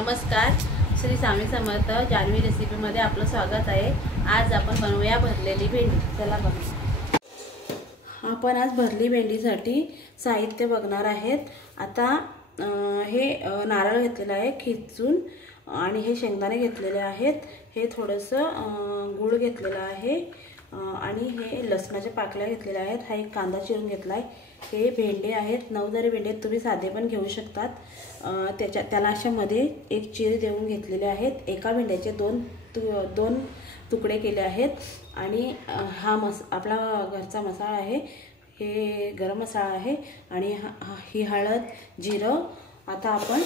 नमस्कार, श्री स्वामी समर्थ जान्हवी रेसिपीमध्ये आपलं स्वागत आहे। आज आपण बनवूया भरलेली भेंडी। चला बघू। आपण आज भरली भेंडीसाठी साहित्य बघणार आहेत। आता हे नारळ घेतलेला आहे खिचून आणि हे शेंगदाणे घेतलेले आहेत। हे थोडंसं गुळ घेतलेला आहे आणि हे लसणाच्या पाकळ्या घेतलेल्या आहेत। हा एक कांदा चिरून घेतलाय। हे भेंडे आहेत, 9 जरी भेंडे तुम्ही साधे पण घेऊ शकतात। त्याला अशा मध्ये एक चीर देऊन घेतलेले आहेत। एका भेंड्याचे दोन तुकडे केले आहेत आणि हा आपला घरचा मसाला आहे। हे गरम मसाला आहे आणि ही हळद, जिरं। आता आपण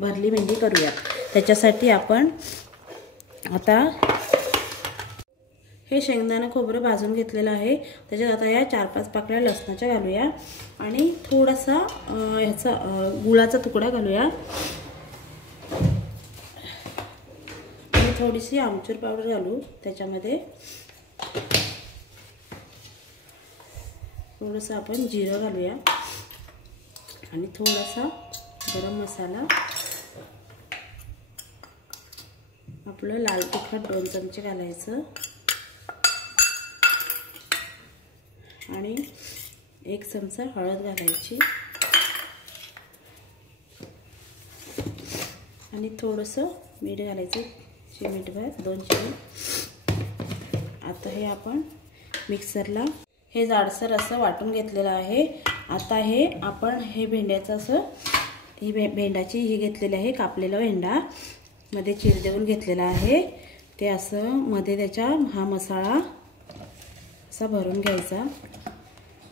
भरली भेंडी करूया। त्याच्यासाठी आपण आता हे शेंगदाणे खोबरं भाजून घेतलेलं आहे। त्याच्यात आता या 4-5 पाकळ्या लसणाच्या घालूया आणि थोडासा ह्याचा गुळाचा तुकडा घालूया आणि थोडीशी आमचूर पावडर घालू त्याच्यामध्ये। थोडंसं आपण जिरं घालूया आणि थोडासा गरम मसाला, आपलं लाल तिखट 2 चमचे घालायचं आणि 1 चमचा हळद घालायची आणि थोडंसं मीठ घालायचं, चिमूटभर 2 चिमूट। आता हे आपण मिक्सरला हे जाडसर असं वाटून घेतलेलं आहे। आता हे आपण हे भेंड्याचं असं भेंडाची ही घेतलेली आहे, कापलेला भेंडा मध्ये चीर देऊन घेतलेला आहे। ते असं मध्ये त्याच्या हा मसाला असा भरून घ्यायचा,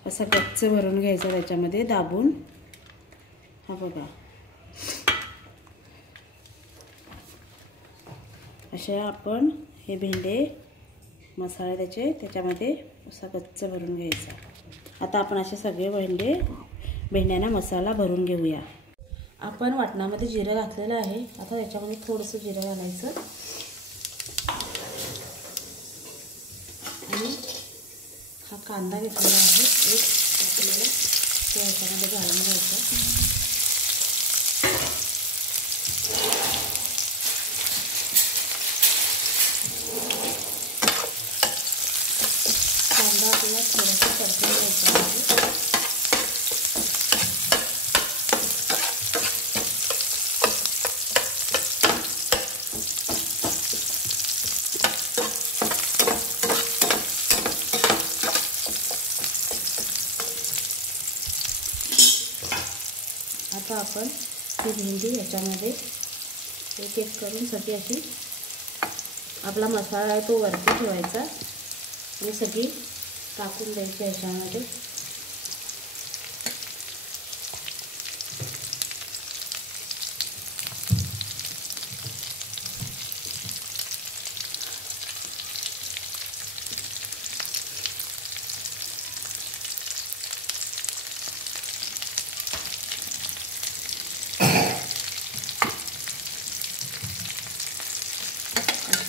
असा गच्च भरून घ्यायचा त्याच्यामध्ये दाबून। हा बघा, असे आपण हे भेंडे मसाला त्याच्यामध्ये असा गच्च भरून घ्यायचा। आता आपण असे सगळे भेंड्यांना मसाला भरून घेऊया। आपण वाटणामध्ये जिरं घातलेलं आहे। आता त्याच्यामध्ये थोडंसं जिरं घालायचं आणि हा कांदा घेतलेला आहे एक आपल्याला तो ह्याच्यामध्ये घालून घ्यायचा। कांदा आपल्याला थोडासा परतून घ्यायचा आहे। आता आपण ही भेंडी याच्यामध्ये एक करून सगळी अशी आपला मसाला आहे तो वरती ठेवायचा आणि सगळी टाकून द्यायची याच्यामध्ये।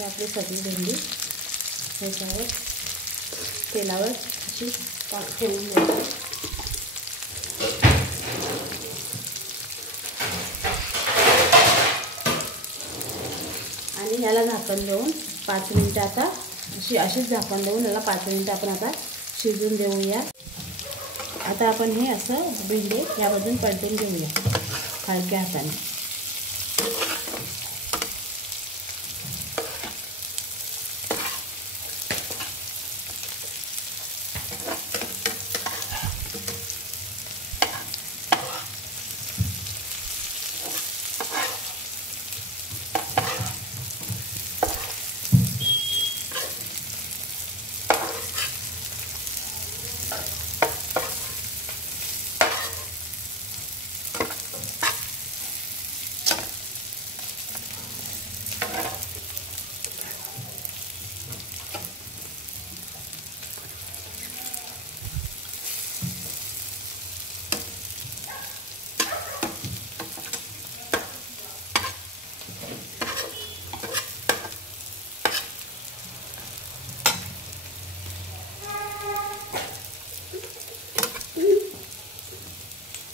आपली सगळी भेंडी ह्याच्यावर तेलावर अशी ठेवून द्यायची आणि याला झाकण देऊन 5 मिनिटं आता अशीच झाकण देऊन याला 5 मिनिटं आपण आता शिजून देऊया। आता आपण हे असं भेंडी यामधून पलटून घेऊया हलक्या हाताने।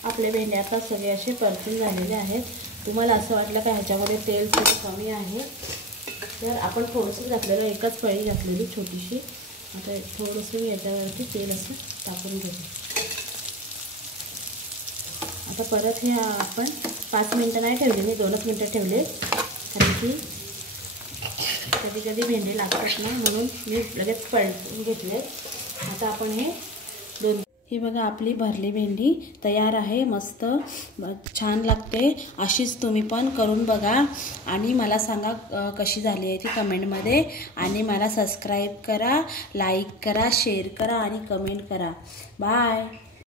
आपले भेंडे आता सगळे असे परतून झालेले आहेत। तुम्हाला असं वाटलं का ह्याच्यामध्ये तेल थोडं कमी आहे तर आपण थोडंसं घातलेलं, एकच पळी घातलेली छोटीशी. आता थोडंसं मी याच्यावरती तेल असं टाकून घेते. आता परत हे आपण 5 मिनटं नाही ठेवले, मी 2च मिनटं ठेवले, कारण की कधी कधी भेंडी लागतात ना, म्हणून मी लगेच पलटून घेतले. आता आपण ही बघा आपली भरली भेंडी तयार आहे. मस्त छान लागते. अशीच तुम्ही पण करून बघा आणि मला सांगा कशी झाली आहे ती कमेंटमध्ये. आणि मला सबस्क्राईब करा, लाईक करा, शेअर करा आणि कमेंट करा. बाय.